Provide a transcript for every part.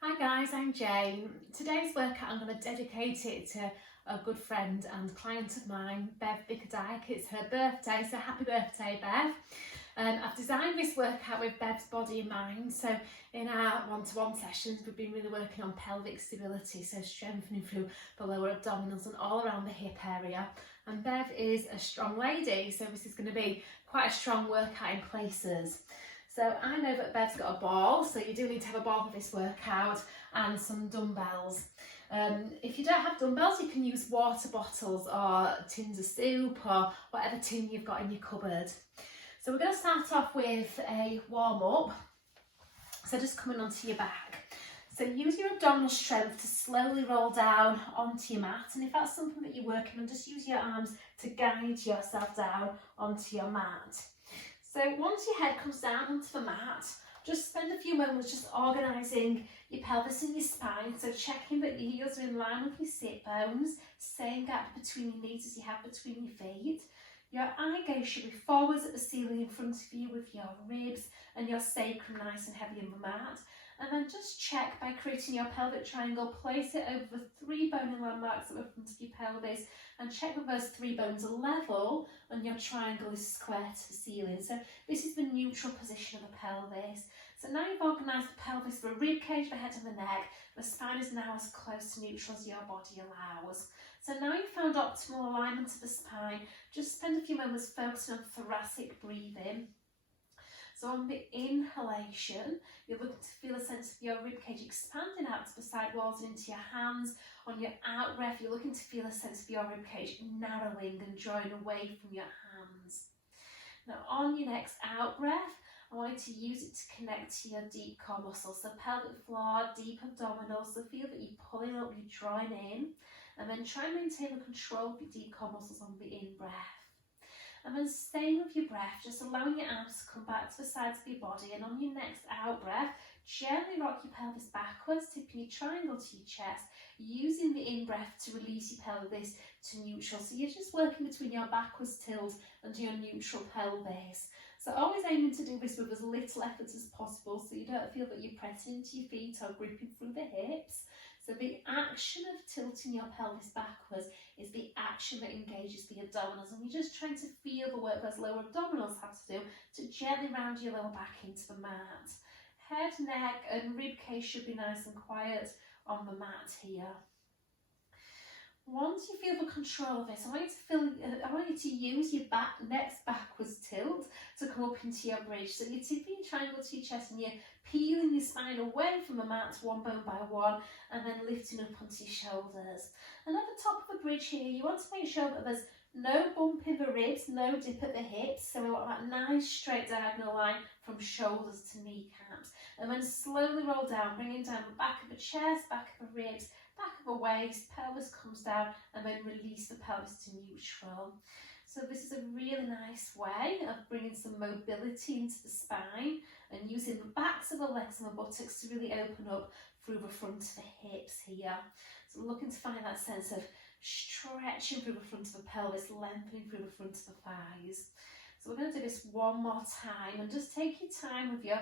Hi guys, I'm Jane. Today's workout I'm going to dedicate it to a good friend and client of mine, Bev Bickerdike. It's her birthday, so happy birthday, Bev. I've designed this workout with Bev's body in mind, so in our one-to-one sessions we've been really working on pelvic stability, so strengthening through the lower abdominals and all around the hip area. And Bev is a strong lady, so this is going to be quite a strong workout in places. So I know that Bev's got a ball, so you do need to have a ball for this workout and some dumbbells. If you don't have dumbbells, you can use water bottles or tins of soup or whatever tin you've got in your cupboard. So we're going to start off with a warm-up. So just coming onto your back. So use your abdominal strength to slowly roll down onto your mat, and if that's something that you're working on, just use your arms to guide yourself down onto your mat. So once your head comes down onto the mat, just spend a few moments just organising your pelvis and your spine, so checking that your heels are in line with your sit bones, same gap between your knees as you have between your feet. Your eye gaze should be forwards at the ceiling in front of you with your ribs and your sacrum nice and heavy on the mat. And then just check by creating your pelvic triangle, place it over the 3 bony landmarks at the front of your pelvis and check that those 3 bones are level and your triangle is square to the ceiling. So this is the neutral position of the pelvis. So now you've organised the pelvis, the rib cage, the head and the neck. The spine is now as close to neutral as your body allows. So now you've found optimal alignment of the spine, just spend a few moments focusing on thoracic breathing. So on the inhalation, you're looking to feel a sense of your ribcage expanding out to the side walls and into your hands. On your out breath, you're looking to feel a sense of your ribcage narrowing and drawing away from your hands. Now on your next out breath, I want you to use it to connect to your deep core muscles. So pelvic floor, deep abdominals, so feel that you're pulling up, you're drawing in, and then try and maintain the control of your deep core muscles on the in-breath. And then staying with your breath, just allowing your arms to come back to the sides of your body, and on your next out breath, gently rock your pelvis backwards, tipping your triangle to your chest, using the in-breath to release your pelvis to neutral. So you're just working between your backwards tilt and your neutral pelvis. So always aiming to do this with as little effort as possible, so you don't feel that you're pressing into your feet or gripping through the hips. So the action of tilting your pelvis backwards is the action that engages the abdominals, and you're just trying to feel the work those lower abdominals have to do to gently round your lower back into the mat. Head, neck and rib cage should be nice and quiet on the mat here. Once you feel the control of this, I want you to use your next backwards tilt to come up into your bridge. So you're tipping your triangle to your chest and you're peeling your spine away from the mat one bone by one, and then lifting up onto your shoulders. And at the top of the bridge here, you want to make sure that there's no bump in the ribs, no dip at the hips. So we want that nice straight diagonal line from shoulders to kneecaps. And then slowly roll down, bringing down the back of the chest, back of the ribs, back of the waist, pelvis comes down, and then release the pelvis to neutral. So this is a really nice way of bringing some mobility into the spine and using the backs of the legs and the buttocks to really open up through the front of the hips here. So looking to find that sense of stretching through the front of the pelvis, lengthening through the front of the thighs. So we're going to do this one more time, and just take your time with your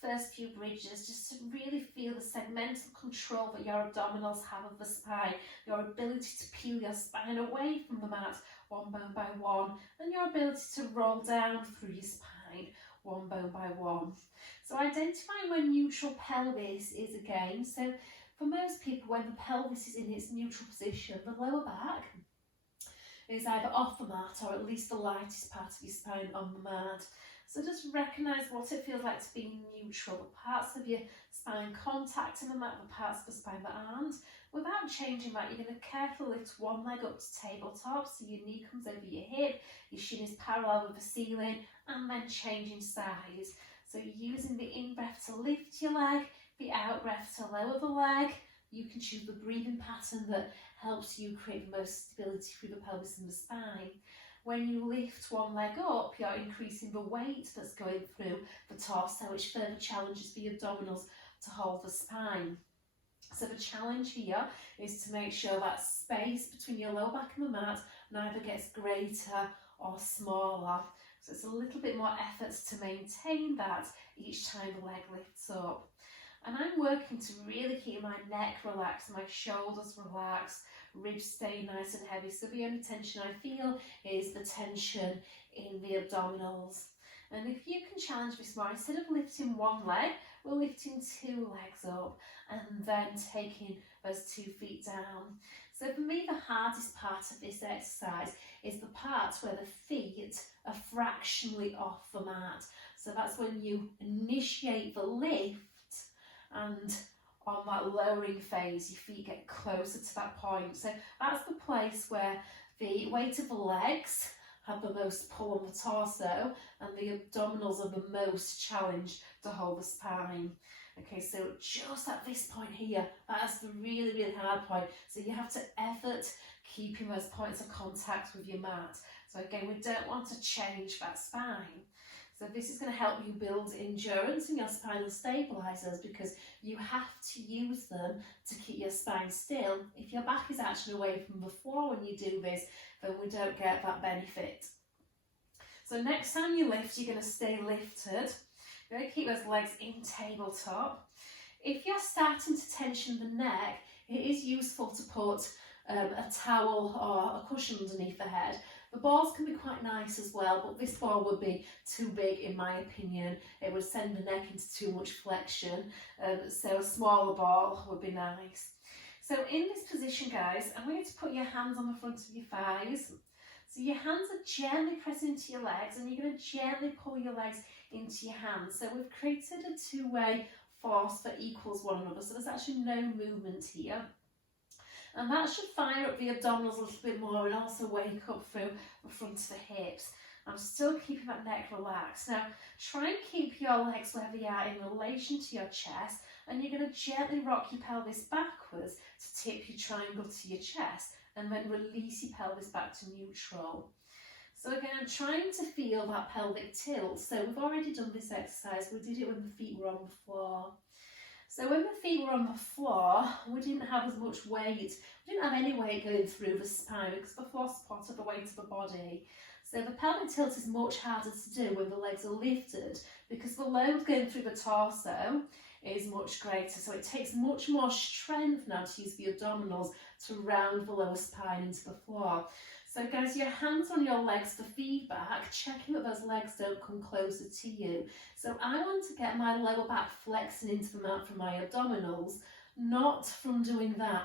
first few bridges just to really feel the segmental control that your abdominals have of the spine, your ability to peel your spine away from the mat one bone by one, and your ability to roll down through your spine one bone by one. So identifying where neutral pelvis is again. So for most people, when the pelvis is in its neutral position, the lower back is either off the mat or at least the lightest part of your spine on the mat. So just recognise what it feels like to be neutral, the parts of your spine contacting the mat, the parts of the spine that aren't. Without changing that, you're going to carefully lift one leg up to tabletop, so your knee comes over your hip, your shin is parallel with the ceiling, and then changing sides. So using the in-breath to lift your leg, the out-breath to lower the leg. You can choose the breathing pattern that helps you create the most stability through the pelvis and the spine. When you lift one leg up, you're increasing the weight that's going through the torso, which further challenges the abdominals to hold the spine. So the challenge here is to make sure that space between your lower back and the mat neither gets greater or smaller. So it's a little bit more effort to maintain that each time the leg lifts up. And I'm working to really keep my neck relaxed, my shoulders relaxed, ribs stay nice and heavy. So the only tension I feel is the tension in the abdominals. And if you can challenge this more, instead of lifting one leg, we're lifting 2 legs up and then taking those 2 feet down. So for me, the hardest part of this exercise is the part where the feet are fractionally off the mat. So that's when you initiate the lift, and on that lowering phase, your feet get closer to that point. So that's the place where the weight of the legs have the most pull on the torso and the abdominals are the most challenged to hold the spine. Okay, so just at this point here, that's the really, really hard point. So you have to effort keeping those points of contact with your mat. So again, we don't want to change that spine. So this is going to help you build endurance in your spinal stabilizers, because you have to use them to keep your spine still. If your back is actually away from the floor when you do this, then we don't get that benefit. So next time you lift, you're going to stay lifted. You're going to keep those legs in tabletop. If you're starting to tension the neck, it is useful to put a towel or a cushion underneath the head. The balls can be quite nice as well, but this ball would be too big in my opinion. It would send the neck into too much flexion, so a smaller ball would be nice. So in this position, guys, I want you to put your hands on the front of your thighs. So your hands are gently pressing into your legs, and you're going to gently pull your legs into your hands. So we've created a two-way force that equals one another, so there's actually no movement here. And that should fire up the abdominals a little bit more and also wake up through the front of the hips. I'm still keeping that neck relaxed. Now, try and keep your legs where they are in relation to your chest, and you're going to gently rock your pelvis backwards to tip your triangle to your chest, and then release your pelvis back to neutral. So again, I'm trying to feel that pelvic tilt. So we've already done this exercise. We did it when the feet were on the floor. So when the feet were on the floor, we didn't have as much weight. We didn't have any weight going through the spine because the floor supported the weight of the body. So the pelvic tilt is much harder to do when the legs are lifted, because the load going through the torso is much greater. So it takes much more strength now to use the abdominals to round the lower spine into the floor. So guys, your hands on your legs for feedback, checking that those legs don't come closer to you. So I want to get my lower back flexing into the mat from my abdominals, not from doing that.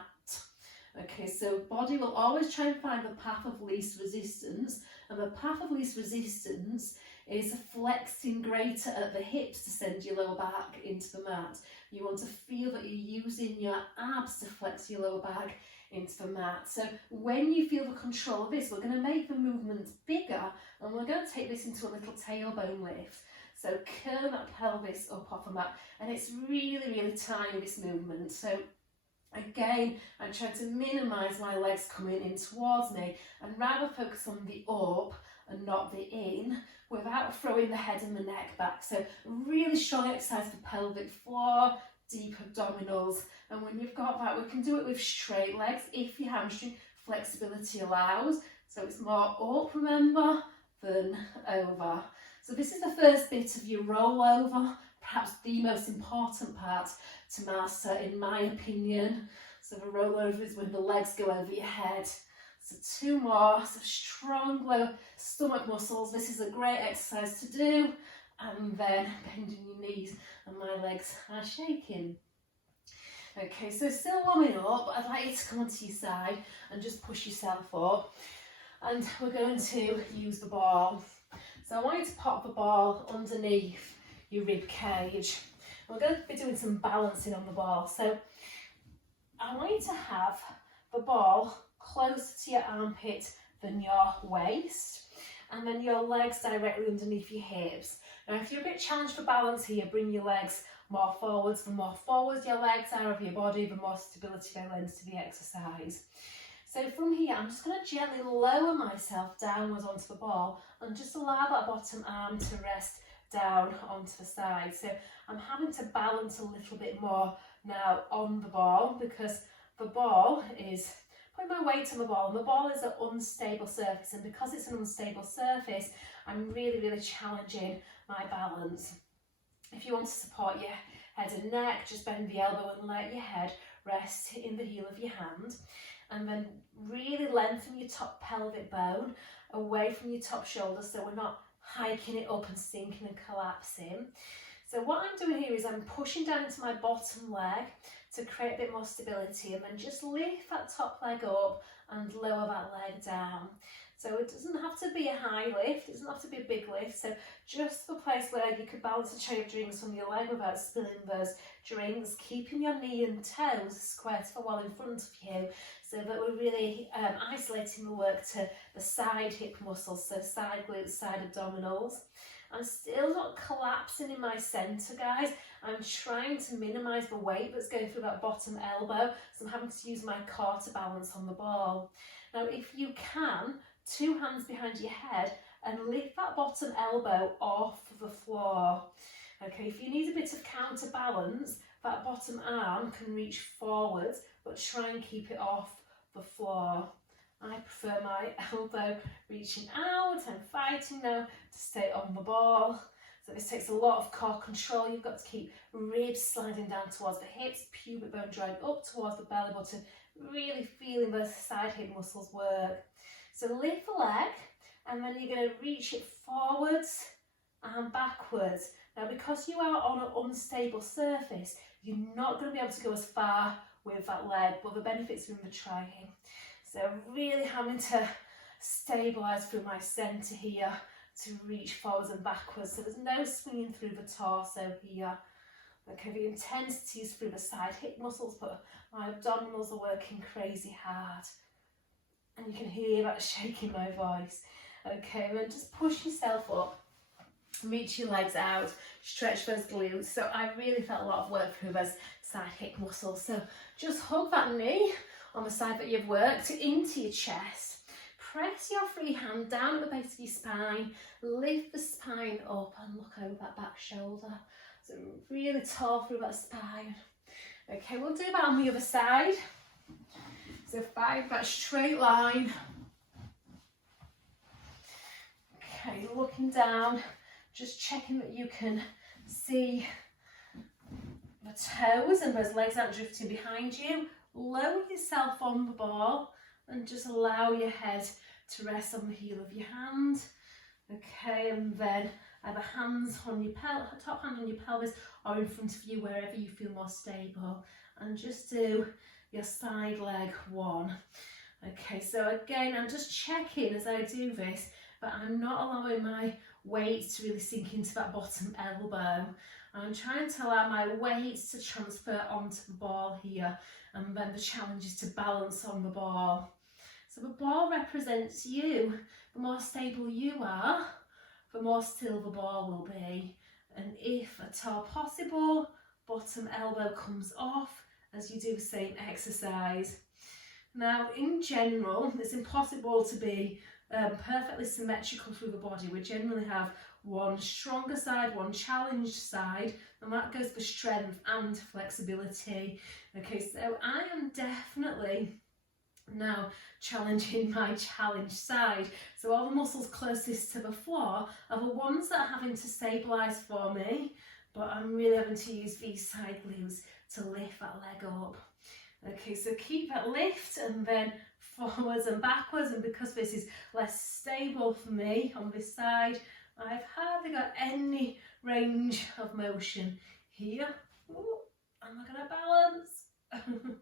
Okay, so body will always try and find the path of least resistance, and the path of least resistance is flexing greater at the hips to send your lower back into the mat. You want to feel that you're using your abs to flex your lower back into the mat. So when you feel the control of this, we're going to make the movement bigger, and we're going to take this into a little tailbone lift. So curl that pelvis up off the mat, and it's really, really tiny, this movement. So again, I'm trying to minimise my legs coming in towards me and rather focus on the up and not the in, without throwing the head and the neck back. So really strong exercise for pelvic floor, deep abdominals, and when you've got that, we can do it with straight legs if your hamstring flexibility allows. So it's more up, remember, than over. So this is the first bit of your rollover, perhaps the most important part to master in my opinion. So the rollover is when the legs go over your head. So 2 more, so strong lower stomach muscles. This is a great exercise to do, and then bending your knees, and my legs are shaking. Okay, so still warming up, I'd like you to come onto your side and just push yourself up, and we're going to use the ball. So I want you to pop the ball underneath your rib cage. We're going to be doing some balancing on the ball. So I want you to have the ball closer to your armpit than your waist, and then your legs directly underneath your hips. Now if you're a bit challenged for balance here, bring your legs more forwards. The more forwards your legs are of your body, the more stability they lend to the exercise. So from here, I'm just going to gently lower myself downwards onto the ball and just allow that bottom arm to rest down onto the side. So I'm having to balance a little bit more now on the ball, because the ball is putting my weight on the ball, and the ball is an unstable surface, and because it's an unstable surface, I'm really, really challenging my balance. If you want to support your head and neck, just bend the elbow and let your head rest in the heel of your hand. And then really lengthen your top pelvic bone away from your top shoulder, so we're not hiking it up and sinking and collapsing. So what I'm doing here is I'm pushing down into my bottom leg to create a bit more stability, and then just lift that top leg up and lower that leg down. So it doesn't have to be a high lift, it doesn't have to be a big lift, so just the place where you could balance a tray of drinks on your leg without spilling those drinks, keeping your knee and toes square to the wall in front of you, so that we're really isolating the work to the side hip muscles, so side glutes, side abdominals. I'm still not collapsing in my centre, guys. I'm trying to minimise the weight that's going through that bottom elbow, so I'm having to use my core to balance on the ball. Now, if you can, 2 hands behind your head and lift that bottom elbow off the floor. Okay, if you need a bit of counterbalance, that bottom arm can reach forwards, but try and keep it off the floor. I prefer my elbow reaching out. I'm fighting now to stay on the ball. So this takes a lot of core control. You've got to keep ribs sliding down towards the hips, pubic bone drawing up towards the belly button, really feeling those side hip muscles work. So lift the leg, and then you're going to reach it forwards and backwards. Now, because you are on an unstable surface, you're not going to be able to go as far with that leg, but the benefits are in the trying. So really having to stabilise through my centre here to reach forwards and backwards. So there's no swinging through the torso here. Okay, the intensity is through the side hip muscles, but my abdominals are working crazy hard. And you can hear that shaking my voice. Okay, then just push yourself up, reach your legs out, stretch those glutes. So I really felt a lot of work through those side hip muscles. So just hug that knee on the side that you've worked into your chest. Press your free hand down at the base of your spine, lift the spine up and look over that back shoulder. So really tall through that spine. Okay, we'll do that on the other side. So find that straight line. Okay, looking down, just checking that you can see the toes and those legs aren't drifting behind you. Lower yourself on the ball and just allow your head to rest on the heel of your hand. Okay, and then either hands on your top hand on your pelvis or in front of you, wherever you feel more stable. And just do your side leg one. Okay, so again, I'm just checking as I do this, but I'm not allowing my weight to really sink into that bottom elbow. I'm trying to allow my weight to transfer onto the ball here, and then the challenge is to balance on the ball. So the ball represents you. The more stable you are, the more still the ball will be. And if at all possible, bottom elbow comes off as you do the same exercise. Now, in general, it's impossible to be perfectly symmetrical through the body. We generally have one stronger side, one challenged side, and that goes for strength and flexibility. Okay, so I am definitely now challenging my challenged side. So all the muscles closest to the floor are the ones that are having to stabilise for me, but I'm really having to use these side glutes to lift that leg up. Okay, so keep that lift and then forwards and backwards, and because this is less stable for me on this side, I've hardly got any range of motion here. Ooh, am I going to balance?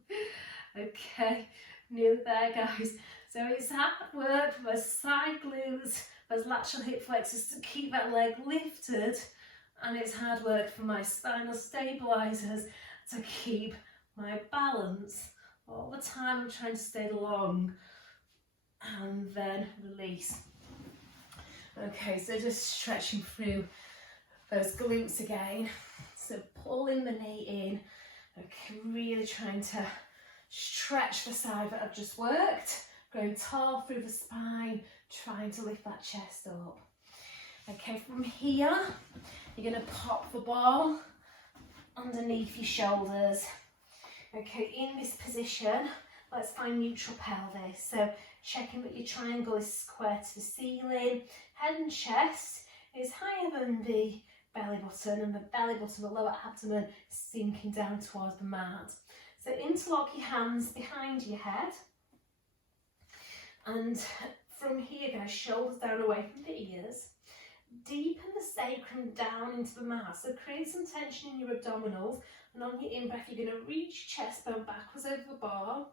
Okay, nearly there, guys. So it's hard work for those side glutes, those lateral hip flexors to keep that leg lifted, and it's hard work for my spinal stabilizers to keep my balance. All the time I'm trying to stay long and then release. Okay, so just stretching through those glutes again. So pulling the knee in. Okay, really trying to stretch the side that I've just worked. Going tall through the spine, trying to lift that chest up. Okay, from here, you're going to pop the ball underneath your shoulders. Okay, in this position, let's find neutral pelvis. So checking that your triangle is square to the ceiling. Head and chest is higher than the belly button, and the belly button, the lower abdomen, sinking down towards the mat. So interlock your hands behind your head, and from here, guys, shoulders down away from the ears. Deepen the sacrum down into the mat, so create some tension in your abdominals, and on your in-breath you're going to reach chest bone backwards over the bar,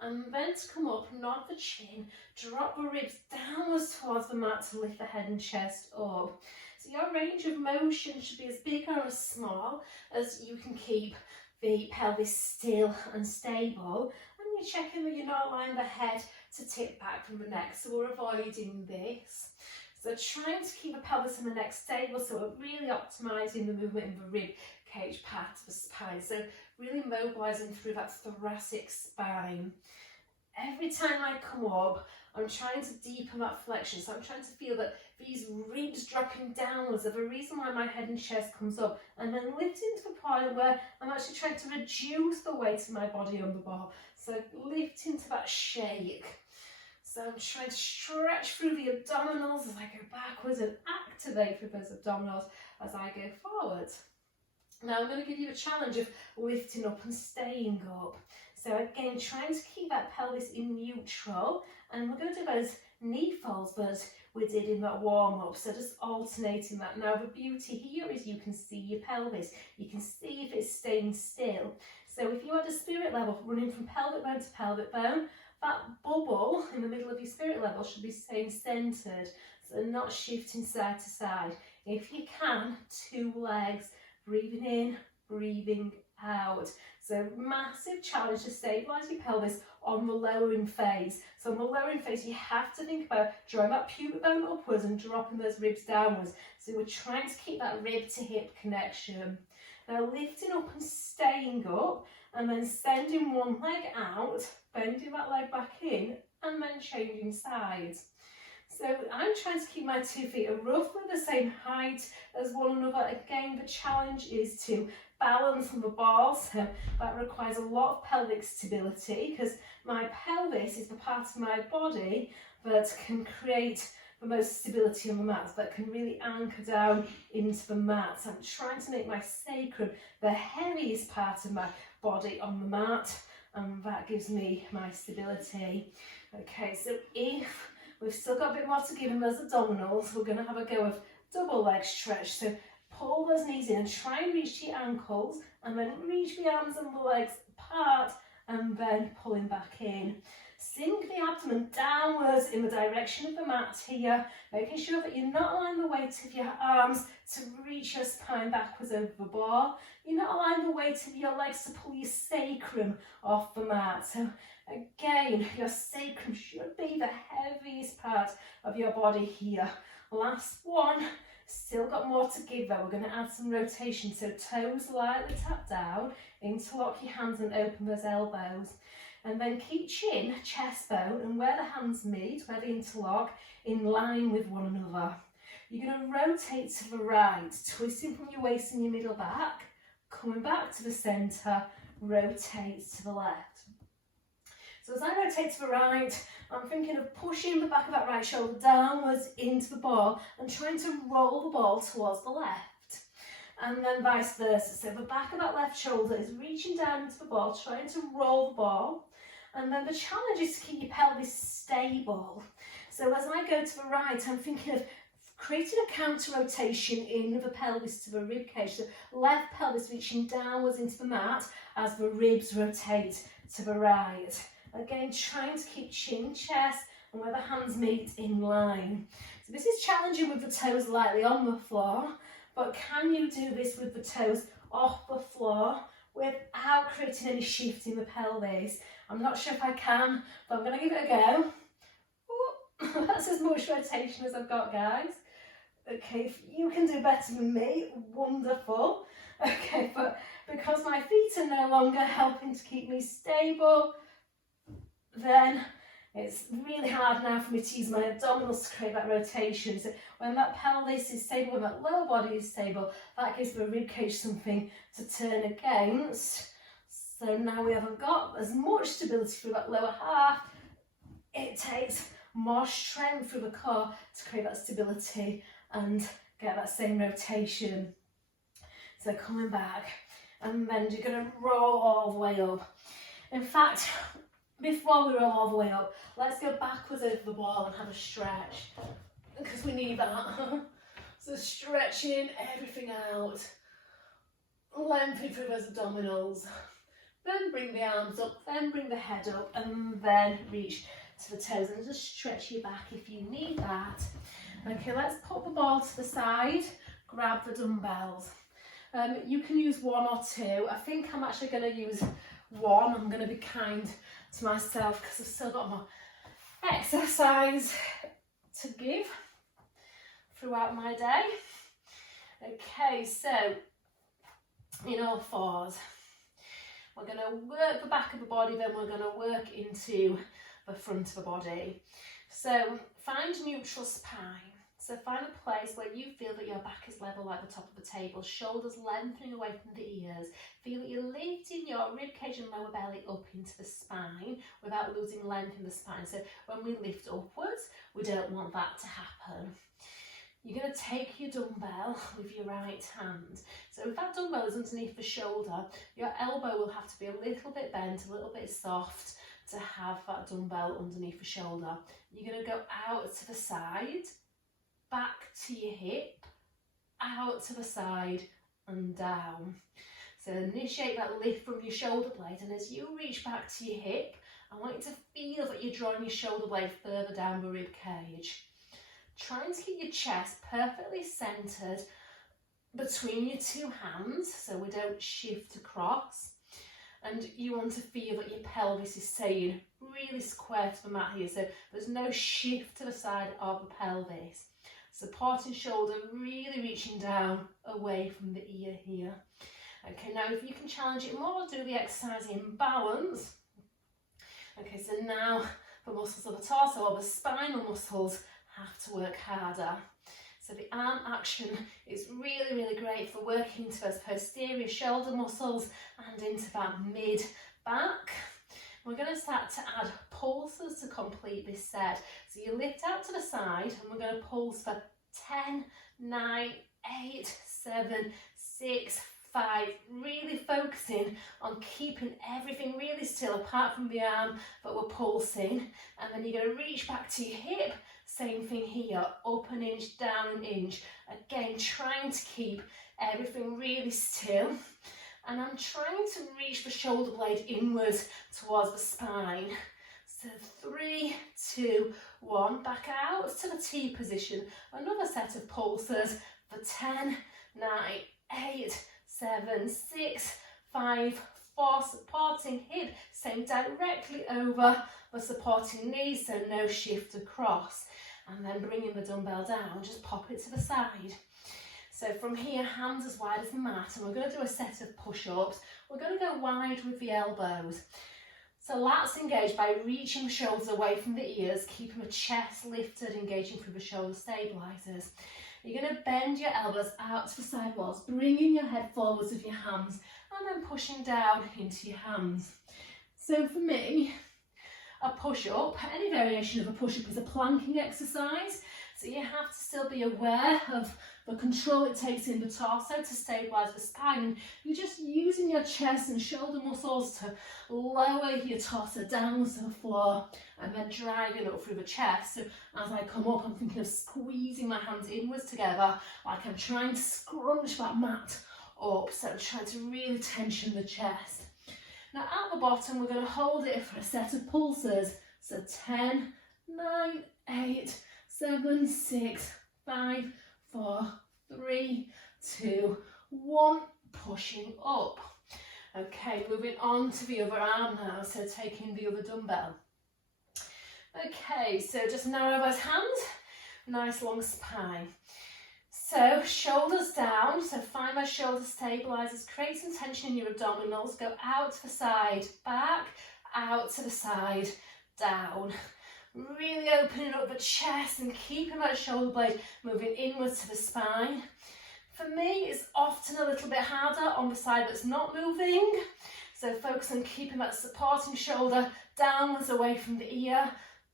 and then to come up, nod the chin, drop the ribs downwards towards the mat to lift the head and chest up. So your range of motion should be as big or as small as you can keep the pelvis still and stable, and you're checking that you're not allowing the head to tip back from the neck, so we're avoiding this. So trying to keep the pelvis and the neck stable, so we're really optimising the movement in the rib cage part of the spine, so really mobilising through that thoracic spine. Every time I come up, I'm trying to deepen that flexion, so I'm trying to feel that these ribs dropping downwards are the reason why my head and chest comes up, and then lifting to the point where I'm actually trying to reduce the weight of my body on the bar, so lift into that shake. So I'm trying to stretch through the abdominals as I go backwards and activate through those abdominals as I go forward. Now I'm going to give you a challenge of lifting up and staying up. So again, trying to keep that pelvis in neutral, and we're going to do those knee folds that we did in that warm-up, so just alternating that. Now the beauty here is you can see your pelvis, you can see if it's staying still. So if you're at a spirit level, running from pelvic bone to pelvic bone, that bubble in the middle of your spirit level should be staying centred, so not shifting side to side. If you can, 2 legs, breathing in, breathing out. So massive challenge to stabilise your pelvis on the lowering phase. So on the lowering phase, you have to think about drawing that pubic bone upwards and dropping those ribs downwards. So we're trying to keep that rib to hip connection. Now lifting up and staying up, and then sending one leg out, bending that leg back in, and then changing sides. So I'm trying to keep my 2 feet at roughly the same height as one another. Again, the challenge is to balance on the bar, so that requires a lot of pelvic stability, because my pelvis is the part of my body that can create the most stability on the mat, that can really anchor down into the mat. So I'm trying to make my sacrum the heaviest part of my body on the mat, and that gives me my stability. Okay, so if we've still got a bit more to give in those abdominals, we're going to have a go of double leg stretch. So pull those knees in and try and reach your ankles, and then reach the arms and the legs apart, and then pulling back in. Sink the abdomen downwards in the direction of the mat here, making sure that you're not allowing the weight of your arms to reach your spine backwards over the bar. You're not allowing the weight of your legs to pull your sacrum off the mat. So again, your sacrum should be the heaviest part of your body here. Last one. Still got more to give though. We're going to add some rotation. So toes lightly tap down, interlock your hands and open those elbows. And then keep chin, chest bone, and where the hands meet, where they interlock, in line with one another. You're going to rotate to the right, twisting from your waist and your middle back, coming back to the centre, rotate to the left. So as I rotate to the right, I'm thinking of pushing the back of that right shoulder downwards into the ball and trying to roll the ball towards the left. And then vice versa. So the back of that left shoulder is reaching down into the ball, trying to roll the ball. And then the challenge is to keep your pelvis stable. So as I go to the right, I'm thinking of creating a counter rotation in the pelvis to the rib cage. So left pelvis reaching downwards into the mat as the ribs rotate to the right. Again, trying to keep chin, chest, and where the hands meet in line. So this is challenging with the toes lightly on the floor, but can you do this with the toes off the floor without creating any shift in the pelvis? I'm not sure if I can, but I'm going to give it a go. Ooh, that's as much rotation as I've got, guys. Okay, if you can do better than me, wonderful. Okay, but because my feet are no longer helping to keep me stable, then it's really hard now for me to use my abdominals to create that rotation. So when that pelvis is stable, when that lower body is stable, that gives the rib cage something to turn against. So now we haven't got as much stability through that lower half. It takes more strength through the core to create that stability and get that same rotation. So coming back, and then you're going to roll all the way up. In fact, before we roll all the way up, let's go backwards over the wall and have a stretch, because we need that. So stretching everything out, lengthening through those abdominals, then bring the arms up, then bring the head up, and then reach to the toes, and just stretch your back if you need that. Okay, let's put the ball to the side, grab the dumbbells. You can use one or two. I think I'm actually going to use one. I'm going to be kind to myself because I've still got more exercise to give throughout my day. Okay, so in all fours, we're going to work the back of the body, then we're going to work into the front of the body. So find neutral spine. So find a place where you feel that your back is level like the top of the table, shoulders lengthening away from the ears. Feel that you're lifting your ribcage and lower belly up into the spine without losing length in the spine. So when we lift upwards, we don't want that to happen. You're going to take your dumbbell with your right hand. So if that dumbbell is underneath the shoulder, your elbow will have to be a little bit bent, a little bit soft to have that dumbbell underneath the shoulder. You're going to go out to the side, back to your hip, out to the side and down. So initiate that lift from your shoulder blade, and as you reach back to your hip, I want you to feel that you're drawing your shoulder blade further down the rib cage. Trying to keep your chest perfectly centered between your two hands so we don't shift across, and you want to feel that your pelvis is staying really square to the mat here, so there's no shift to the side of the pelvis. Supporting shoulder, really reaching down away from the ear here. Okay, now if you can challenge it more, do the exercise in balance. Okay, so now the muscles of the torso or the spinal muscles have to work harder. So the arm action is really, really great for working into those posterior shoulder muscles and into that mid back. We're going to start to add pulses to complete this set. So you lift out to the side and we're going to pulse for 10, 9, 8, 7, 6, 5. Really focusing on keeping everything really still apart from the arm, but we're pulsing. And then you're going to reach back to your hip. Same thing here, up an inch, down an inch. Again, trying to keep everything really still. And I'm trying to reach the shoulder blade inwards towards the spine. So 3, 2, 1, back out to the T position. Another set of pulses for 10, 9, 8, 7, 6, 5, 4, supporting hip, staying directly over the supporting knee, so no shift across. And then bringing the dumbbell down, just pop it to the side. So from here, hands as wide as the mat, and we're going to do a set of push-ups. We're going to go wide with the elbows. So lats engage by reaching the shoulders away from the ears, keeping the chest lifted, engaging through the shoulder stabilizers. You're going to bend your elbows out to the side walls, bringing your head forwards with your hands, and then pushing down into your hands. So for me, a push-up, any variation of a push-up is a planking exercise. So you have to still be aware of the control it takes in the torso to stabilise the spine. And you're just using your chest and shoulder muscles to lower your torso down to the floor and then driving up through the chest. So as I come up, I'm thinking of squeezing my hands inwards together, like I'm trying to scrunch that mat up. So I'm trying to really tension the chest. Now at the bottom, we're going to hold it for a set of pulses. So 10, 9, 8, 7, 6, 5, 4, 3, 2, 1, pushing up. Okay, moving on to the other arm now, so taking the other dumbbell. Okay, so just narrow those hands, nice long spine. So shoulders down, so find those shoulder stabilizers, create some tension in your abdominals, go out to the side, back, out to the side, down. Really opening up the chest and keeping that shoulder blade moving inwards to the spine. For me, it's often a little bit harder on the side that's not moving. So focus on keeping that supporting shoulder downwards away from the ear.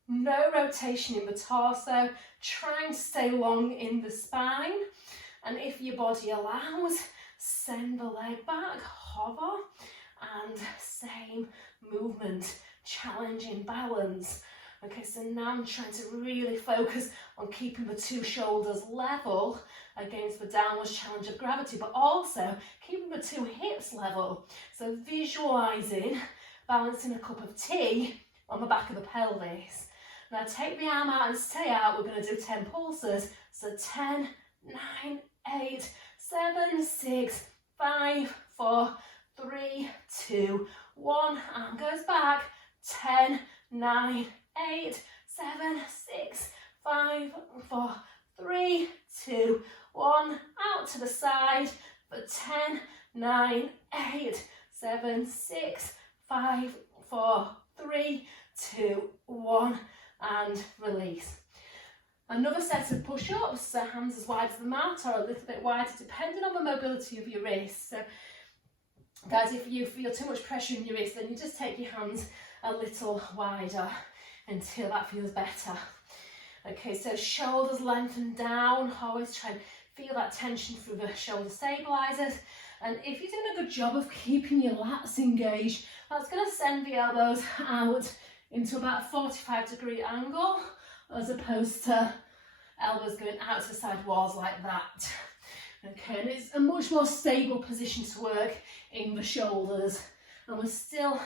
No rotation in the torso. Trying to stay long in the spine. And if your body allows, send the leg back, hover, and same movement, challenging balance. Okay, so now I'm trying to really focus on keeping the two shoulders level against the downwards challenge of gravity, but also keeping the two hips level. So visualizing, balancing a cup of tea on the back of the pelvis. Now take the arm out and stay out. We're going to do 10 pulses. So 10, 9, 8, 7, 6, 5, 4, 3, 2, 1. Arm goes back. 10, 9, 8, 7, 6, 5, 4, 3, 2, 1. Out to the side for 10, 9, 8, 7, 6, 5, 4, 3, 2, 1. And release. Another set of push-ups, so hands as wide as the mat or a little bit wider depending on the mobility of your wrists. So guys, if you feel too much pressure in your wrist, then you just take your hands a little wider until that feels better. Okay, so shoulders lengthen down, always try and feel that tension through the shoulder stabilizers. And if you're doing a good job of keeping your lats engaged, that's going to send the elbows out into about a 45-degree angle, as opposed to elbows going out to the side walls like that. Okay, and it's a much more stable position to work in the shoulders. And we're still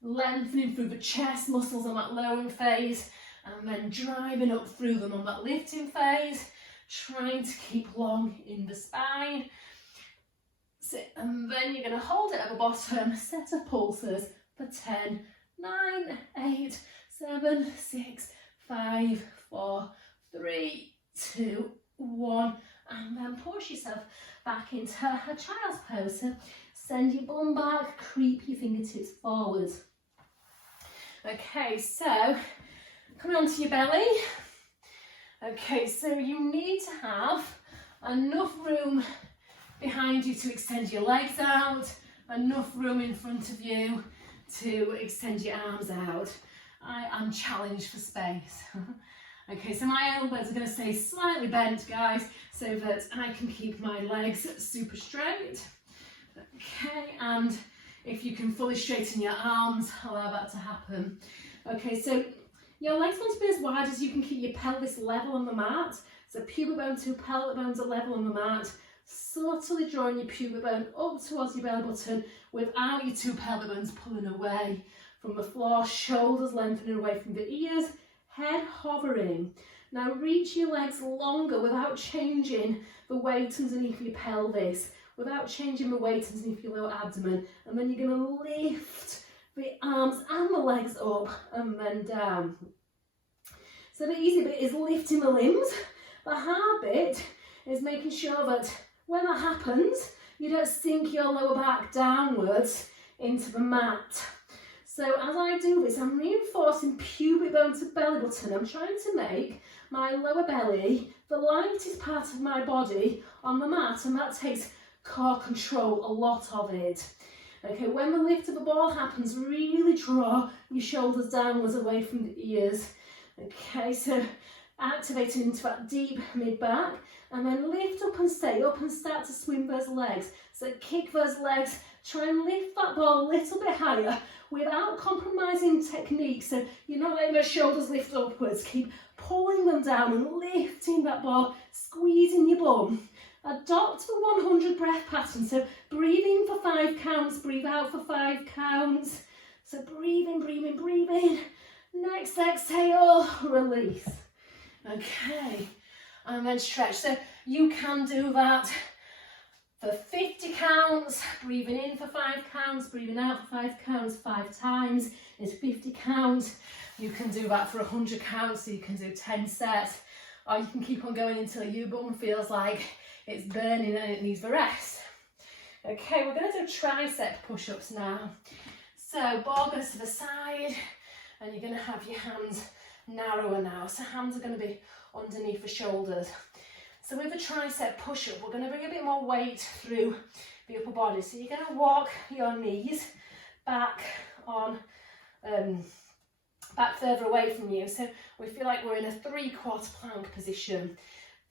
lengthening through the chest muscles on that lowering phase, and then driving up through them on that lifting phase, trying to keep long in the spine. And then you're going to hold it at the bottom, set of pulses for 10, 9, 8, 7, 6, 5, 4, 3, 2, 1, and then push yourself back into a child's pose. So send your bum back, creep your fingertips forwards. Okay, so coming onto your belly. Okay, so you need to have enough room behind you to extend your legs out, enough room in front of you to extend your arms out. I am challenged for space. Okay, so my elbows are going to stay slightly bent, guys, so that I can keep my legs super straight. Okay, and if you can fully straighten your arms, allow that to happen. Okay, so your legs want to be as wide as you can keep your pelvis level on the mat. So pubic bone to pelvic bones are level on the mat. Subtly drawing your pubic bone up towards your belly button without your two pelvic bones pulling away from the floor, shoulders lengthening away from the ears, head hovering. Now reach your legs longer without changing the weight underneath your pelvis, without changing the weight underneath your lower abdomen, and then you're going to lift the arms and the legs up and then down. So the easy bit is lifting the limbs. The hard bit is making sure that when that happens, you don't sink your lower back downwards into the mat. So as I do this, I'm reinforcing pubic bone to belly button. I'm trying to make my lower belly the lightest part of my body on the mat, and that takes core control, a lot of it. Okay, when the lift of the ball happens, really draw your shoulders downwards away from the ears. Okay, so activating into that deep mid-back, and then lift up and stay up and start to swing those legs. So kick those legs, try and lift that ball a little bit higher without compromising technique. So you're not letting those shoulders lift upwards, keep pulling them down and lifting that ball, squeezing your bum. Adopt the 100 breath pattern. So breathe in for 5 counts, breathe out for 5 counts. So breathe in, breathe in, breathe in. Next exhale, release. Okay, and then stretch. So you can do that for 50 counts, breathing in for 5 counts, breathing out for 5 counts, 5 times is 50 counts. You can do that for 100 counts, so you can do 10 sets, or you can keep on going until your bum feels like it's burning and it needs the rest. Okay, we're going to do tricep push-ups now. So ball goes to the side, and you're going to have your hands narrower now. So hands are going to be underneath the shoulders. So with a tricep push-up, we're going to bring a bit more weight through the upper body. So you're going to walk your knees back on, back further away from you. So we feel like we're in a 3/4 plank position.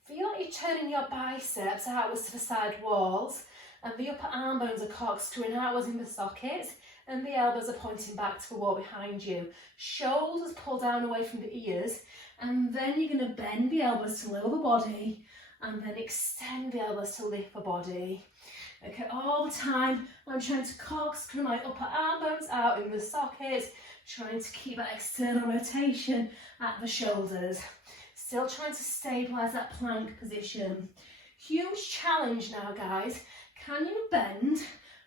Feel like you're turning your biceps outwards to the side walls, and the upper arm bones are corkscrewing outwards in the sockets, and the elbows are pointing back to the wall behind you. Shoulders pull down away from the ears, and then you're going to bend the elbows to lower the body, and then extend the elbows to lift the body. Okay, all the time I'm trying to corkscrew my upper arm bones out in the sockets, trying to keep that external rotation at the shoulders. Still trying to stabilise that plank position. Huge challenge now, guys. Can you bend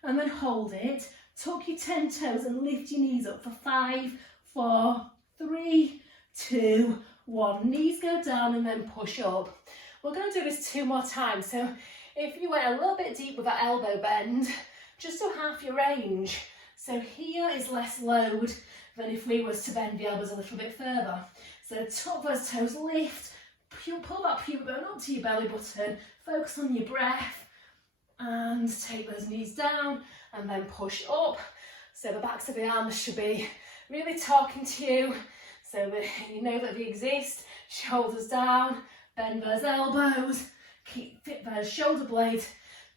and then hold it, tuck your 10 toes and lift your knees up for 5, 4, 3, 2, 1. Knees go down and then push up. We're going to do this 2 more times. So if you went a little bit deep with that elbow bend, just do half your range. So here is less load than if we was to bend the elbows a little bit further. So tuck those toes, lift, pull that pubic bone up to your belly button, focus on your breath, and take those knees down and then push up. So the backs of the arms should be really talking to you, so that you know that they exist. Shoulders down, bend those elbows, keep those shoulder blades,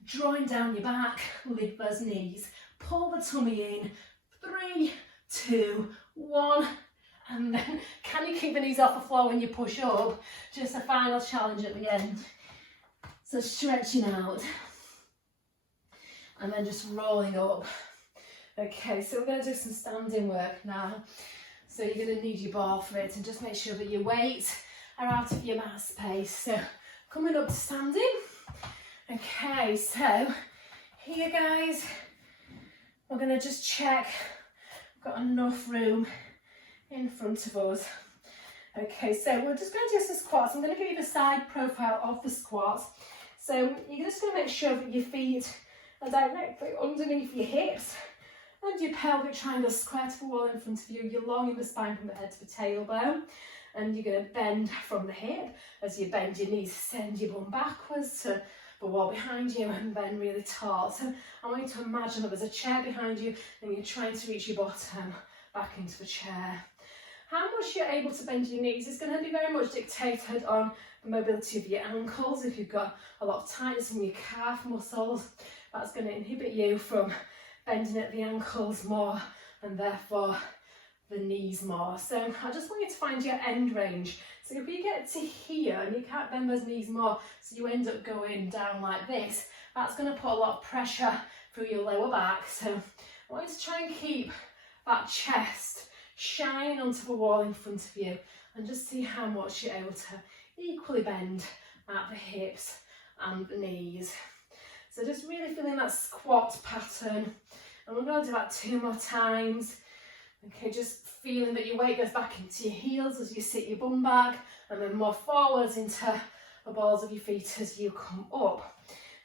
drawing down your back, lift those knees, pull the tummy in, 3, 2, 1, and then can you keep the knees off the floor when you push up? Just a final challenge at the end. So stretching out, and then just rolling up. Okay, so we're going to do some standing work now. So you're going to need your bar for it, and just make sure that your weights are out of your mat space. So coming up to standing. Okay, so here guys, we're going to just check we've got enough room in front of us. Okay, so we're just going to do some squats. I'm going to give you the side profile of the squats. So you're just going to make sure that your feet are directly underneath your hips and your pelvic triangle square to the wall in front of you. You're long in the spine from the head to the tailbone, and you're going to bend from the hip. As you bend your knees, send your bum backwards to the wall behind you and then really taut. So I want you to imagine that there's a chair behind you and you're trying to reach your bottom back into the chair. How much you're able to bend your knees is going to be very much dictated on the mobility of your ankles. If you've got a lot of tightness in your calf muscles, that's going to inhibit you from bending at the ankles more and therefore the knees more. So I just want you to find your end range. So if you get to here and you can't bend those knees more, so you end up going down like this, that's going to put a lot of pressure through your lower back. So I want you to try and keep that chest shining onto the wall in front of you, and just see how much you're able to equally bend at the hips and the knees. So just really feeling that squat pattern, and we're going to do that 2 more times. Okay, just feeling that your weight goes back into your heels as you sit your bum back, and then more forwards into the balls of your feet as you come up.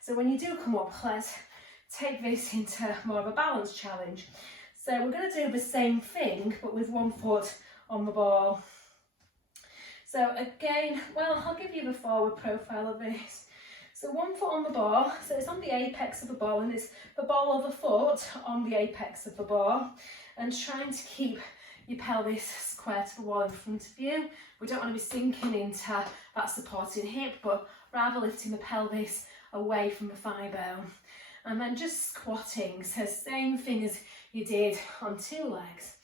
So when you do come up, let's take this into more of a balance challenge. So we're going to do the same thing, but with one foot on the ball. So again, well, I'll give you the forward profile of this. So 1 foot on the ball, so it's on the apex of the ball, and it's the ball of the foot on the apex of the ball, and trying to keep your pelvis square to the wall in front of you. We don't want to be sinking into that supporting hip, but rather lifting the pelvis away from the thigh bone. And then just squatting, so same thing as you did on 2 legs.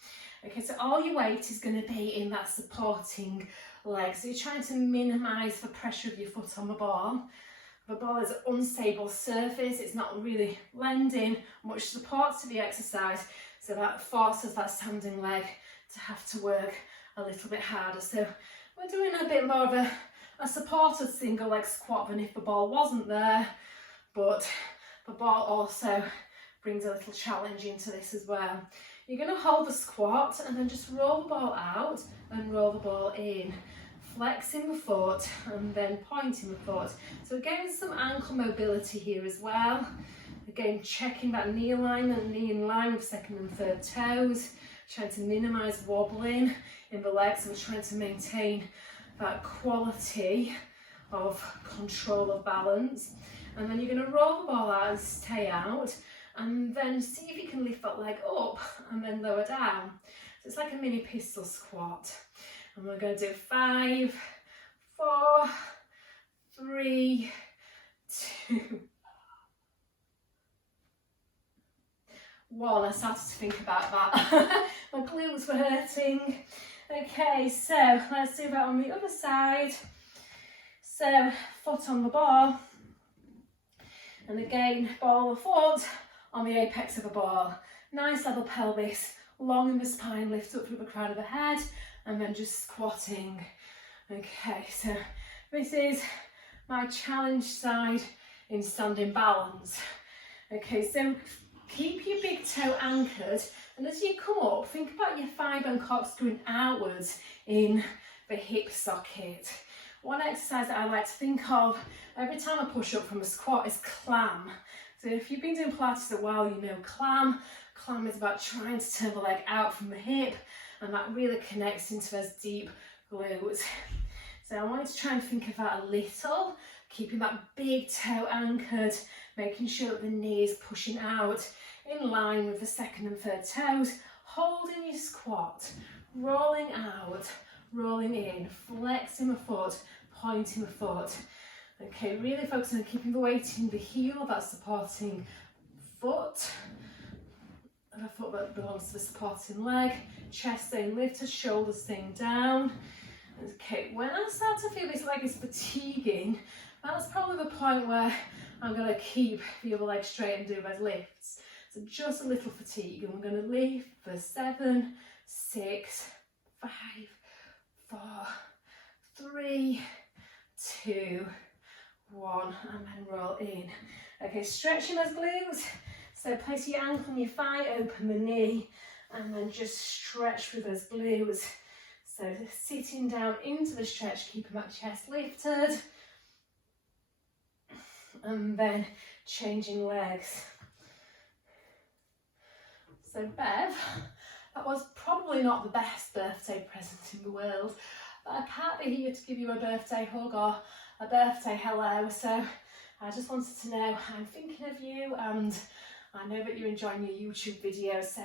Okay, so all your weight is going to be in that supporting leg. So you're trying to minimise the pressure of your foot on the ball. The ball is an unstable surface, it's not really lending much support to the exercise, so that forces that standing leg to have to work a little bit harder. So we're doing a bit more of a supported single leg squat than if the ball wasn't there, but the ball also brings a little challenge into this as well. You're going to hold the squat and then just roll the ball out and roll the ball in, flexing the foot and then pointing the foot. So again, some ankle mobility here as well. Again, checking that knee alignment, knee in line with second and third toes, trying to minimise wobbling in the legs, and trying to maintain that quality of control of balance. And then you're going to roll the ball out and stay out, and then see if you can lift that leg up and then lower down. So it's like a mini pistol squat. And we're going to do 5, 4, 3, 2, one, I started to think about that. My glutes were hurting. Okay, so let's do that on the other side. So, foot on the ball. And again, ball of foot on the apex of a ball. Nice level pelvis, long in the spine, lift up through the crown of the head, and then just squatting. Okay, so this is my challenge side in standing balance. Okay, so keep your big toe anchored, and as you come up, think about your thigh bone corkscrewing outwards in the hip socket. One exercise that I like to think of every time I push up from a squat is clam. So if you've been doing Pilates a while, you know clam. Clam is about trying to turn the leg out from the hip, and that really connects into those deep glutes. So I wanted to try and think of that a little, keeping that big toe anchored, making sure that the knee is pushing out in line with the second and third toes, holding your squat, rolling out, rolling in, flexing the foot, pointing the foot. Okay, really focusing on keeping the weight in the heel, that's supporting foot, and the foot that belongs to the supporting leg, chest staying lifted, shoulders staying down. Okay, when I start to feel this leg is fatiguing, that's probably the point where I'm going to keep the other leg straight and do those lifts. So just a little fatigue, and we're going to lift for 7, 6, 5, 4, 3, 2, 1, and then roll in. Okay, stretching those glutes. So place your ankle on your thigh, open the knee, and then just stretch through those glutes. So sitting down into the stretch, keeping that chest lifted, and then changing legs. So Bev, that was probably not the best birthday present in the world, but I can't be here to give you a birthday hug or a birthday hello, so I just wanted to know I'm thinking of you, and I know that you're enjoying your YouTube videos, so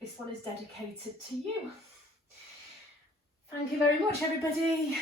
this one is dedicated to you. Thank you very much, everybody.